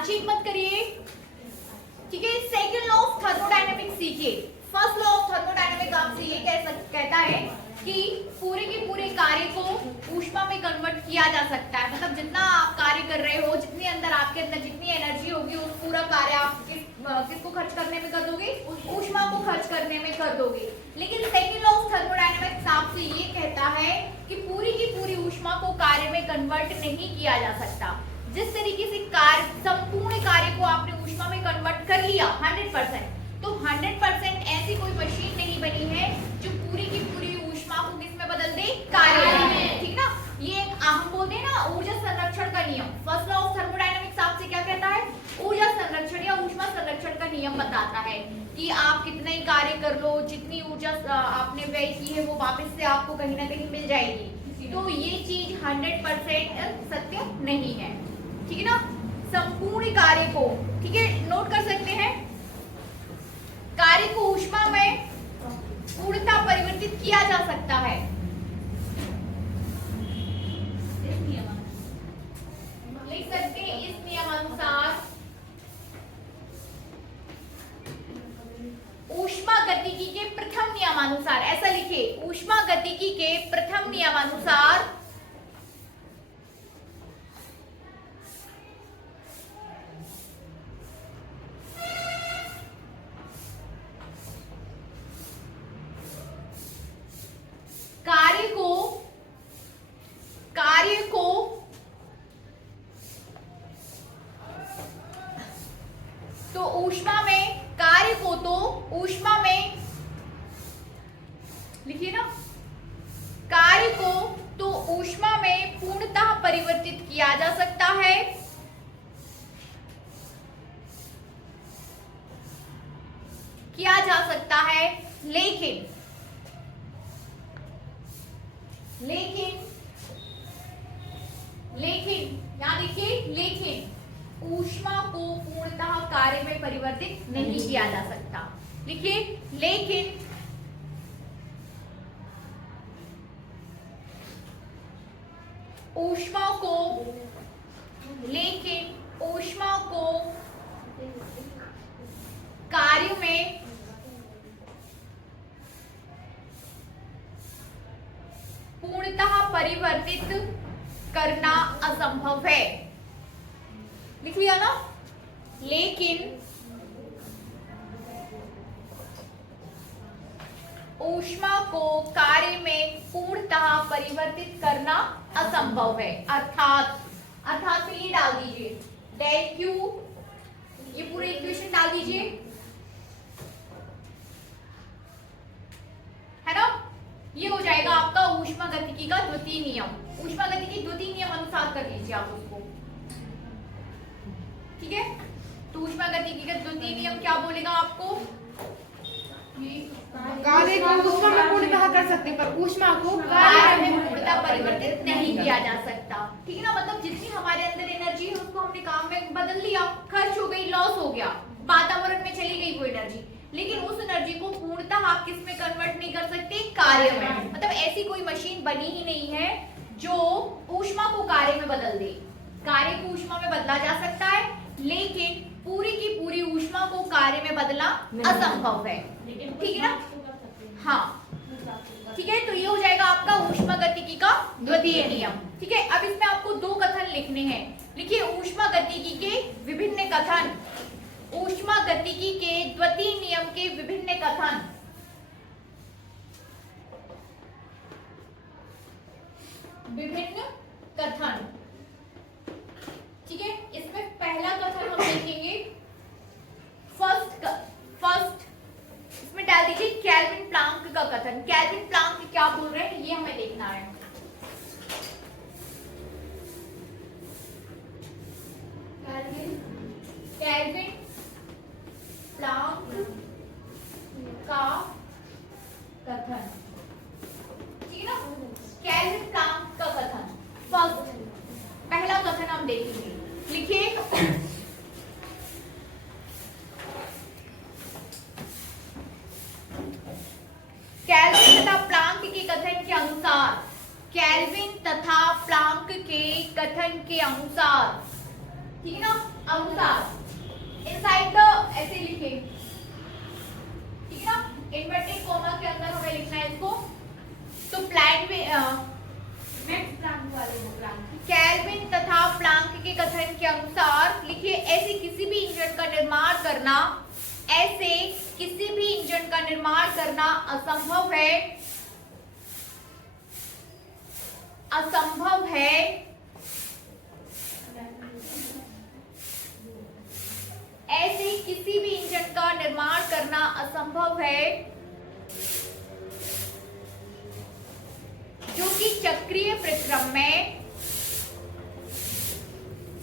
बातचीत मत करिए, ठीक है। सेकंड लॉ ऑफ थर्मोडायनेमिक्स सीखिए। फर्स्ट लॉ ऑफ थर्मोडायनेमिक्स आपसे ये कहता है कि पूरे के पूरे कार्य को ऊष्मा में कन्वर्ट किया जा सकता है। मतलब जितना आप कार्य कर रहे हो, जितने अंदर आपके अंदर जितनी एनर्जी होगी, उस पूरा कार्य आप किसको खर्च करने में कर दोगे? ऊष्मा को खर्च करने में कर दोगे। लेकिन सेकंड लॉ ऑफ थर्मोडायनेमिक्स आपसे ये कहता है कि पूरी की पूरी ऊष्मा को कार्य में कन्वर्ट नहीं किया जा सकता। जिस तरीके से संपूर्ण कार्य को आपने ऊष्मा में कन्वर्ट कर लिया 100%, तो 100% ऐसी कोई मशीन नहीं बनी है जो पूरी की पूरी ऊष्मा को किस में बदल दे? कार्य में, ठीक ना। ये हम बोलते हैं ना ऊर्जा संरक्षण का नियम। फर्स्ट लॉ ऑफ थर्मोडायनेमिक्स आपसे क्या कहता है? ऊर्जा संरक्षण या ऊष्मा संरक्षण का नियम बताता है कि आप कितना ही कार्य कर लो, जितनी ऊर्जा आपने व्यय की है वो वापस से आपको कहीं ना कहीं मिल जाएगी। तो ये चीज 100% सत्य नहीं है, ठीक है ना। संपूर्ण कार्य को, ठीक है, नोट कर सकते हैं, कार्य को ऊष्मा में पूर्णतः परिवर्तित किया जा सकता है। लिख सकते हैं इस नियमानुसार ऊष्मा गतिकी के प्रथम नियमानुसार, ऐसा लिखिए, ऊष्मा गतिकी के प्रथम नियमानुसार कार्य को तो ऊष्मा में, कार्य को तो ऊष्मा में, लिखिए ना, कार्य को तो ऊष्मा में पूर्णतः परिवर्तित किया जा सकता है, लेकिन यहां देखिए, लेकिन ऊष्मा को पूर्णतः कार्य में परिवर्तित नहीं किया जा सकता। लिखिए, लेकिन ऊष्मा को कार्य में पूर्णतः परिवर्तित करना असंभव है। लिख लिया ना। लेकिन ऊष्मा को कार्य में पूर्णतः परिवर्तित करना असंभव है। अर्थात में ये डाल दीजिए, डेल क्यू, ये पूरे इक्वेशन डाल दीजिए, है ना। ये हो जाएगा आपका ऊष्मा गतिकी का द्वितीय नियम। ऊष्मा गतिकी द्वितीय नियम अनुसार कर लीजिए आप उसको, ठीक है। तो ऊष्मा गतिकी का द्वितीय नियम क्या बोलेगा आपको? कार्य को ऊष्मा में पूर्णतः कर सकते, पर ऊष्मा को कार्य में पूर्णतः परिवर्तित नहीं किया जा सकता, ठीक है ना। मतलब जितनी हमारे अंदर एनर्जी है उसको हमने काम में बदल लिया, खर्च हो गई, लॉस हो गया, वातावरण में चली गई वो एनर्जी, लेकिन उस एनर्जी को पूर्णतः आप किस में कन्वर्ट नहीं कर सकते? कार्य में। मतलब ऐसी कोई मशीन बनी ही नहीं है जो ऊष्मा को कार्य में बदल दे। कार्य को ऊष्मा में बदला जा सकता है, लेकिन पूरी की पूरी ऊष्मा को कार्य में बदलना असंभव है, ठीक है ना। हाँ, ठीक है। तो ये हो जाएगा आपका ऊष्मा गतिकी का द्वितीय नियम, ठीक है। अब इसमें आपको दो कथन लिखने हैं। लिखिए, ऊष्मा गतिकी के विभिन्न कथन, ऊष्मा गतिकी के द्वितीय नियम के विभिन्न कथन। विभिन्न कथन, ठीक है। इसमें पहला कथन हम देखेंगे, फर्स्ट इसमें डाल दीजिए केल्विन प्लांक का कथन। केल्विन प्लांक क्या बोल रहे हैं ये हमें देखना है। केल्विन प्लांक का कथन, ठीक है ना। केल्विन प्लांक का कथन, फर्स्ट पहला कथन हम देखेंगे। लिखिए, केल्विन तथा प्लांक के कथन के अनुसार, केल्विन तथा प्लांक के कथन के अनुसार ठीक है ना, अनुसार इनसाइड द ऐसे लिखे, ठीक है ना, इन्वर्टेड कॉमा के अंदर हमें लिखना है इसको। तो प्लैंक में केल्विन तथा प्लांक के कथन के अनुसार लिखिए, ऐसे किसी भी इंजन का निर्माण करना, ऐसे किसी भी इंजन का निर्माण करना असंभव है, असंभव है, ऐसे किसी भी इंजन का निर्माण करना असंभव है जो कि चक्रीय प्रक्रम में,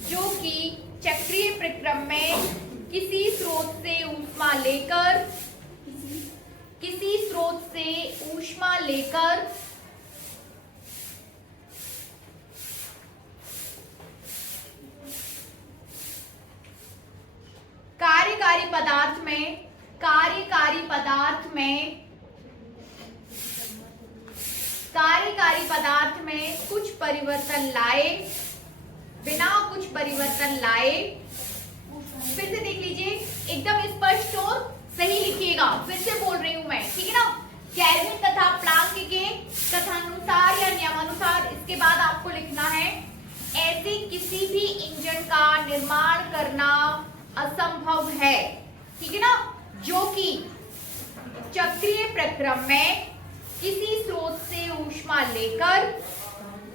जो कि चक्रीय प्रक्रम में किसी स्रोत से ऊष्मा लेकर, किसी स्रोत से ऊष्मा लेकर कार्यकारी पदार्थ में, कार्यकारी पदार्थ में, कार्यकारी पदार्थ में कुछ परिवर्तन लाए, बिना कुछ परिवर्तन लाए। फिर से देख लीजिए, एकदम स्पष्ट और सही लिखिएगा, फिर से बोल रही हूं मैं, ठीक है ना। केल्विन तथा प्लांक के कथनानुसार या नियमानुसार, इसके बाद आपको लिखना है, ऐसे किसी भी इंजन का निर्माण करना असंभव है, ठीक है ना, जो कि चक्रीय प्रक्रम में किसी स्रोत से ऊष्मा लेकर,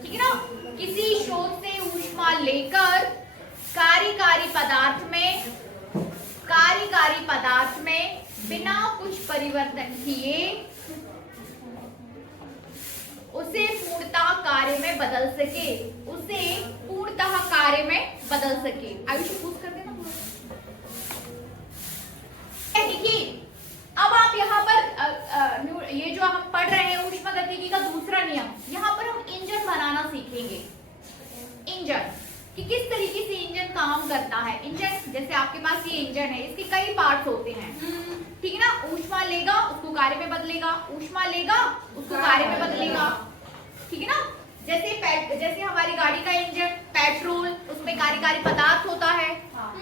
ठीक है ना, किसी स्रोत से ऊष्मा लेकर कार्यकारी पदार्थ में, कार्यकारी पदार्थ में बिना कुछ परिवर्तन किए उसे पूर्णतः कार्य में बदल सके, उसे पूर्णतः कार्य में बदल सके। आयुष पूछ कर देना। देखिए, अब आप यहाँ पर ये जो हम पढ़ रहे हैं ऊष्मागतिकी का दूसरा नियम, यहाँ पर हम इंजन बनाना सीखेंगे। इंजन कि किस तरीके से इंजन काम करता है। इंजन जैसे आपके पास ये इंजन है, इसके कई पार्ट्स होते हैं, ठीक है ना। ऊष्मा लेगा उसको कार्य में बदलेगा, ऊष्मा लेगा उसको कार्य में बदलेगा, ठीक है ना। जैसे हमारी गाड़ी का इंजन पेट्रोल, उसमें कार्यकारी पदार्थ होता है,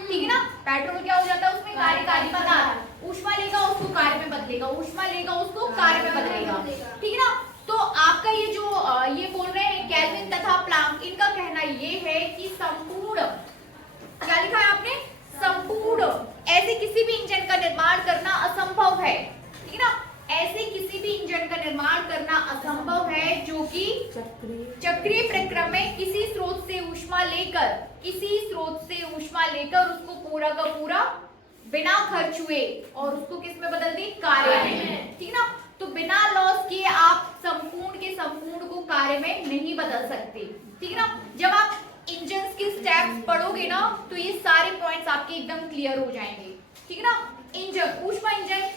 ठीक है ना। पेट्रोल क्या हो जाता है, उसमें कार्यकारी पदार्थ, ऊष्मा लेगा उसको कार्य में बदलेगा, ऊष्मा लेगा उसको कार्य में बदलेगा, ठीक है ना। तो आपका ये जो ये बोल रहे हैं केल्विन तथा प्लांक, इनका कहना ये है कि संपूर्ण, क्या लिखा है आपने, संपूर्ण, ऐसे किसी भी इंजन का निर्माण करना असंभव है, ठीक है ना। ऐसे किसी भी इंजन का निर्माण करना असंभव है जो कि चक्रीय प्रक्रम में किसी स्रोत से ऊष्मा लेकर, किसी स्रोत से ऊष्मा लेकर उसको पूरा का पूरा बिना खर्च हुए और उसको किस में बदल दी, कार्य में, ठीक ना। तो बिना लॉस किए आप संपूर्ण के संपूर्ण को कार्य में नहीं बदल सकते, ठीक है ना। जब आप इंजन के स्टेप्स पढ़ोगे ना, तो ये सारे पॉइंट्स आपके एकदम क्लियर हो जाएंगे, ठीक है ना। इंजन, ऊष्मा इंजन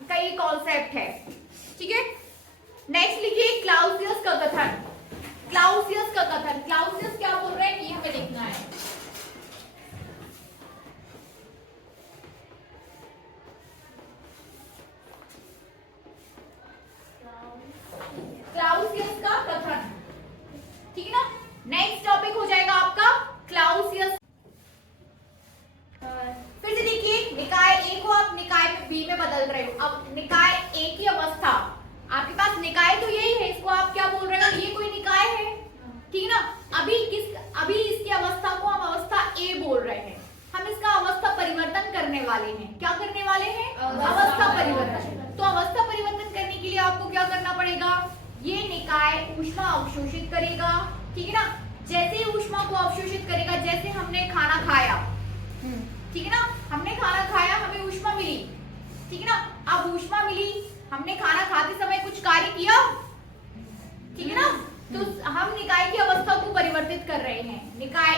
का ये कॉन्सेप्ट है, ठीक है। नेक्स्ट लिखिए क्लाउसियस का कथन। क्लाउसियस का कथन, क्लाउसियस क्या बोल रहे हैं ये हमें देखना है। क्लाउसियस का कथन, ठीक है ना। नेक्स्ट टॉपिक हो जाएगा आपका क्लाउसियस। फिर से देखिए, निकाय ए को आप निकाय बी में बदल रहे हो। अब निकाय ए की अवस्था, आपके पास निकाय तो यही है, इसको आप क्या बोल रहे हो, ये कोई निकाय है, ठीक है ना। अभी इसकी अवस्था को हम अवस्था ए बोल रहे हैं। हम इसका अवस्था परिवर्तन करने वाले हैं। क्या करने वाले हैं, अवस्था परिवर्तन। तो अवस्था परिवर्तन करने के लिए आपको क्या करना पड़ेगा, ये निकाय ऊष्मा अवशोषित करेगा, ठीक है ना। जैसे ही ऊष्मा को अवशोषित करेगा, जैसे हमने खाना खाया, ठीक है ना, हमने खाना खाया, हमें ऊष्मा मिली, ठीक है ना। अब ऊष्मा मिली, हमने खाना खाते समय कुछ कार्य किया, ठीक है ना। तो हम निकाय की अवस्था को परिवर्तित कर रहे हैं। निकाय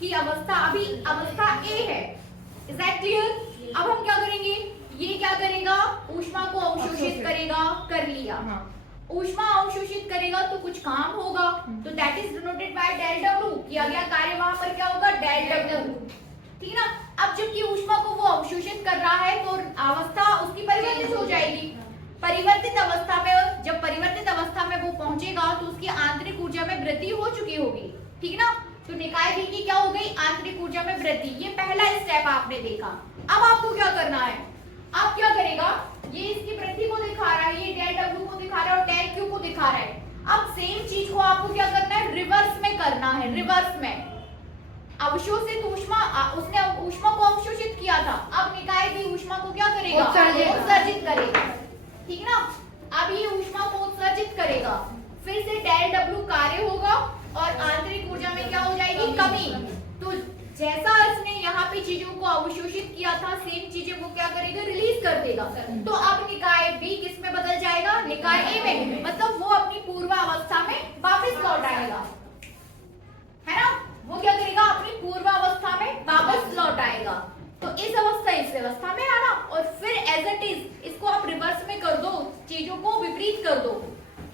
की अवस्था अभी अवस्था ए है, इज दैट क्लियर। अब हम क्या करेंगे, ये क्या करेगा, ऊष्मा को अवशोषित करेगा, कर लिया। ऊष्मा अवशोषित करेगा तो कुछ काम होगा, तो that is denoted by del W. किया गया कार्य वहां पर क्या होगा, डेल डब्ल्यू, ठीक है ना। अब जबकि ऊष्मा को वो अवशोषित कर रहा है, तो अवस्था उसकी परिवर्तित हो जाएगी। परिवर्तित अवस्था में, जब परिवर्तित अवस्था में वो पहुंचेगा तो उसकी आंतरिक ऊर्जा में वृद्धि हो चुकी होगी, ठीक है ना। तो निकाय बी की क्या हो गई, आंतरिक ऊर्जा ऊर्जा में वृद्धि, ये पहला स्टेप आपने देखा। अब आपको क्या करना है, आप क्या करेगा, ये इसकी वृद्धि को दिखा रहा है, ये डेल डब्ल्यू को दिखा रहा है और डेल क्यू को दिखा रहा है। अब सेम चीज को आपको क्या करना है, रिवर्स में करना है। रिवर्स में अवशोषित ऊष्मा, उसने ऊष्मा को अवशोषित किया था, अब निकाय की ऊष्मा को क्या करेगा, उत्सर्जित करेगा। ठीक ना, अब ये ऊष्मा को उत्सर्जित करेगा, फिर से डेल डब्ल्यू कार्य होगा और आंतरिक ऊर्जा में क्या हो जाएगी, कमी। तो जैसा इसने यहाँ पे चीजों को अवशोषित किया था, सेम चीजें वो क्या करेगा, रिलीज कर देगा। तो अब निकाय बी किस में बदल जाएगा, निकाय ए में, मतलब वो अपनी पूर्वावस्था में वापस लौट आएगा, है ना। वो क्या करेगा, अपनी पूर्वावस्था में वापस लौट आएगा। तो इस अवस्था में आना और फिर एज इट इज इसको आप रिवर्स में कर दो, चीजों को विपरीत कर दो,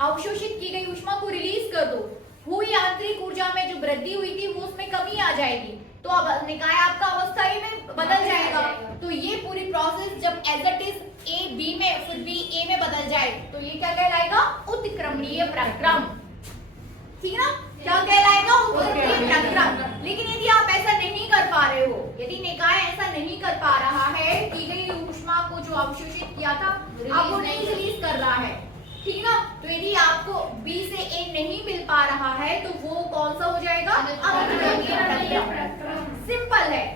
अवशोषित की गई ऊष्मा को रिलीज कर दो, हुई आंतरिक ऊर्जा में जो वृद्धि हुई थी वो उसमें कमी आ जाएगी, तो अब निकाय आपका अवस्था ए में बदल जाएगा। तो ये पूरी प्रोसेस जब as it is A B में फिर बी ए में बदल जाए तो ये क्या कहलाएगा, उत्क्रमणीय प्रक्रम। ठीक ना, क्या कहलाएगा, उत्क्रमणीय प्रक्रम। लेकिन यदि आप ऐसा नहीं कर पा रहे हो, यदि निकाय ऐसा नहीं कर पा रहा है, की गई ऊष्मा को जो अवशोषित किया था अब वो नहीं रिलीज कर रहा है, ठीक ना, तो यदि आपको B से A नहीं मिल पा रहा है तो वो कौन सा हो जाएगा, अवक्रमणीय प्रक्रम। सिंपल है,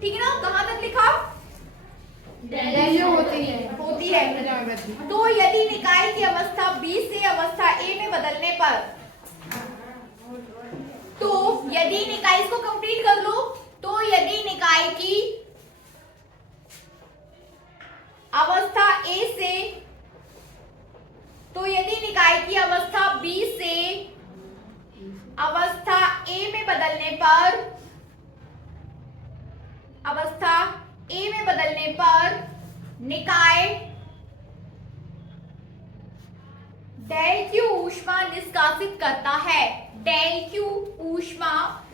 ठीक ना। कहां तक लिखा, होती है। तो यदि निकाय की अवस्था B से अवस्था A में बदलने पर, तो यदि निकाय, इसको कंप्लीट कर लो, तो यदि निकाय की अवस्था A से, तो यदि निकाय की अवस्था B से अवस्था A में बदलने पर, अवस्था A में बदलने पर निकाय डेल Q ऊष्मा निष्कासित करता है, डेल Q ऊष्मा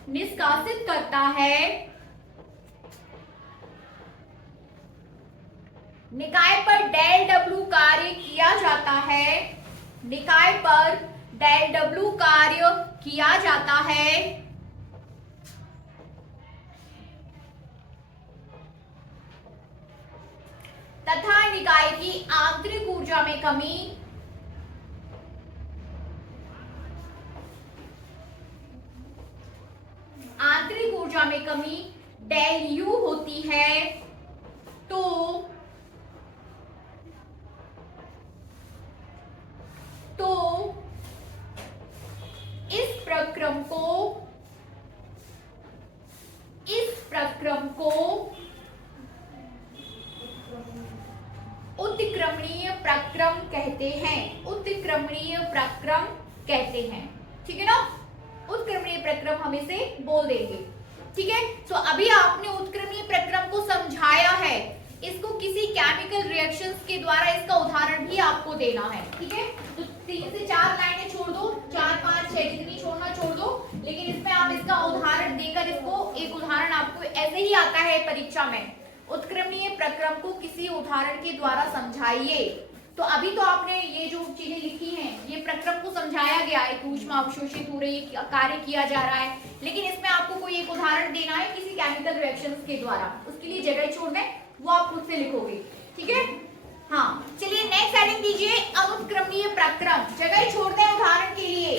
निष्कासित करता है, निकाय पर डेल W कार्य किया जाता है, निकाय पर डेल W कार्य किया जाता है, तथा निकाय की आंतरिक ऊर्जा में कमी, आंतरिक ऊर्जा में कमी डेल U होती है। तो इस प्रक्रम को उत्क्रमणीय प्रक्रम कहते हैं, उत्क्रमणीय प्रक्रम कहते हैं, ठीक है ना। उत्क्रमणीय प्रक्रम हम इसे बोल देंगे, ठीक है। तो अभी आपने उत्क्रमणीय प्रक्रम को समझाया है, इसको किसी केमिकल रिएक्शंस के द्वारा इसका उदाहरण भी आपको देना है, ठीक है। तो 3 से 4 लाइनें छोड़ दो, 4, 5, 6 जितनी छोड़ना छोड़ दो, लेकिन इसमें आप इसका उदाहरण देकर, इसको एक उदाहरण आपको ऐसे ही आता है परीक्षा में, उत्क्रमणीय प्रक्रम को किसी उदाहरण के द्वारा समझाइए। तो अभी तो आपने ये जो चीजें लिखी हैं, ये प्रक्रम को समझाया गया है कि ऊष्मा अवशोषित हो रही है, कार्य किया जा रहा है, लेकिन इसमें आपको कोई एक उदाहरण देना है किसी केमिकल रिएक्शंस के द्वारा, उसके लिए जगह छोड़ दें, वो आप खुद से लिखोगे, ठीक है। हाँ, चलिए नेक्स्ट हेडिंग दीजिए, अनुत्क्रमणीय प्रक्रम। जगह छोड़ दें उदाहरण के लिए,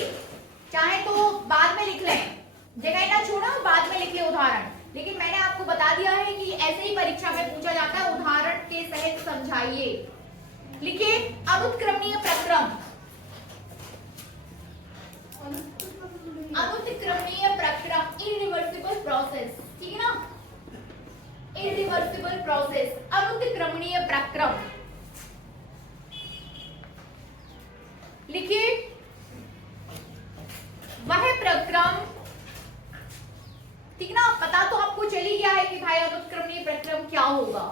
चाहे तो बाद में लिख लें, जगह ना छोड़ो, बाद में लिख ले उदाहरण, लेकिन मैंने आपको बता दिया है कि ऐसे ही परीक्षा में पूछा जाता है, उदाहरण के सहित समझाइए। लिखिए अनुत्क्रमणीय प्रक्रम, अनुत्क्रमणीय प्रक्रम, इरिवर्सिबल प्रोसेस, ठीक है ना, इरिवर्सिबल प्रोसेस, अनुत्क्रमणीय प्रक्रम। लिखिए वह प्रक्रम, ठीक ना, पता तो आपको चल ही गया है कि भाई अनुत्क्रमणीय प्रक्रम क्या होगा,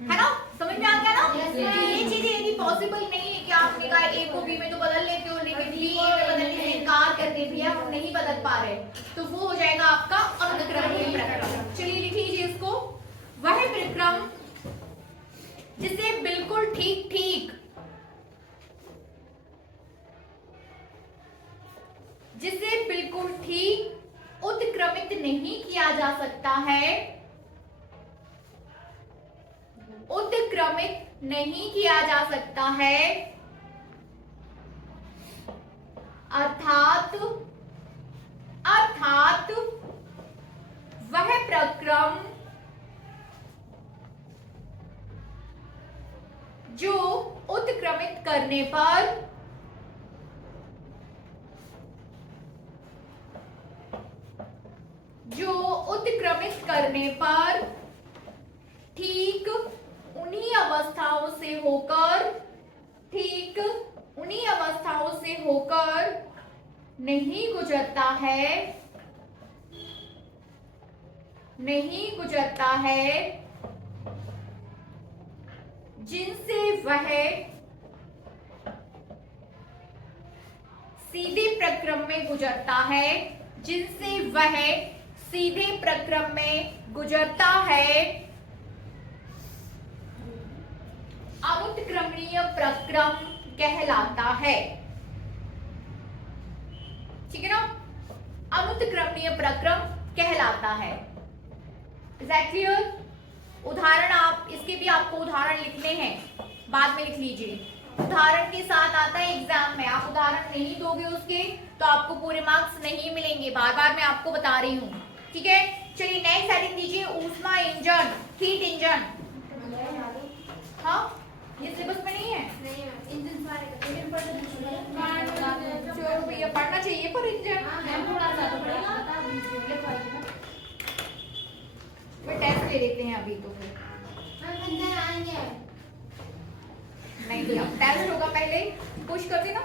है ना, समझ में आ गया ना। कि ये चीजें यदि पॉसिबल नहीं है कि आप निकाय A को B में तो बदल लेते हो, लेकिन B A में बदलने से इनकार करते भी हम नहीं बदल पा रहे, तो वो हो जाएगा आपका अनुत्क्रमणीय प्रक्रम। चलिए लिख लीजिए इसको, वह प्रक्रम जिसे बिल्कुल ठीक ठीक, जिसे बिल्कुल ठीक उत्क्रमित नहीं किया जा सकता है, उत्क्रमित नहीं किया जा सकता है, अर्थात वह प्रक्रम जो उत्क्रमित करने पर ठीक उन्हीं अवस्थाओं से होकर नहीं गुजरता है जिनसे वह सीधे प्रक्रम में गुजरता है, अनुत्क्रमणीय प्रक्रम कहलाता है। ठीक है ना, अनुत्क्रमणीय प्रक्रम कहलाता है। Is that clear? उदाहरण आप इसके भी आपको उदाहरण लिखने हैं, बाद में लिख लीजिए। उदाहरण के साथ आता है एग्जाम में, आप उदाहरण नहीं दोगे उसके तो आपको पूरे मार्क्स नहीं मिलेंगे, बार बार मैं आपको बता रही हूँ। ठीक है, चलिए नेक्स्ट हेडिंग दीजिए, ऊष्मा इंजन, हीट इंजन। हाँ, ये सिलेबस में नहीं है, चलो भैया पढ़ना चाहिए पर इंजन टेस्ट ले लेते हैं अभी तो फिर नहीं, टेस्ट होगा पहले, पुश कर देना।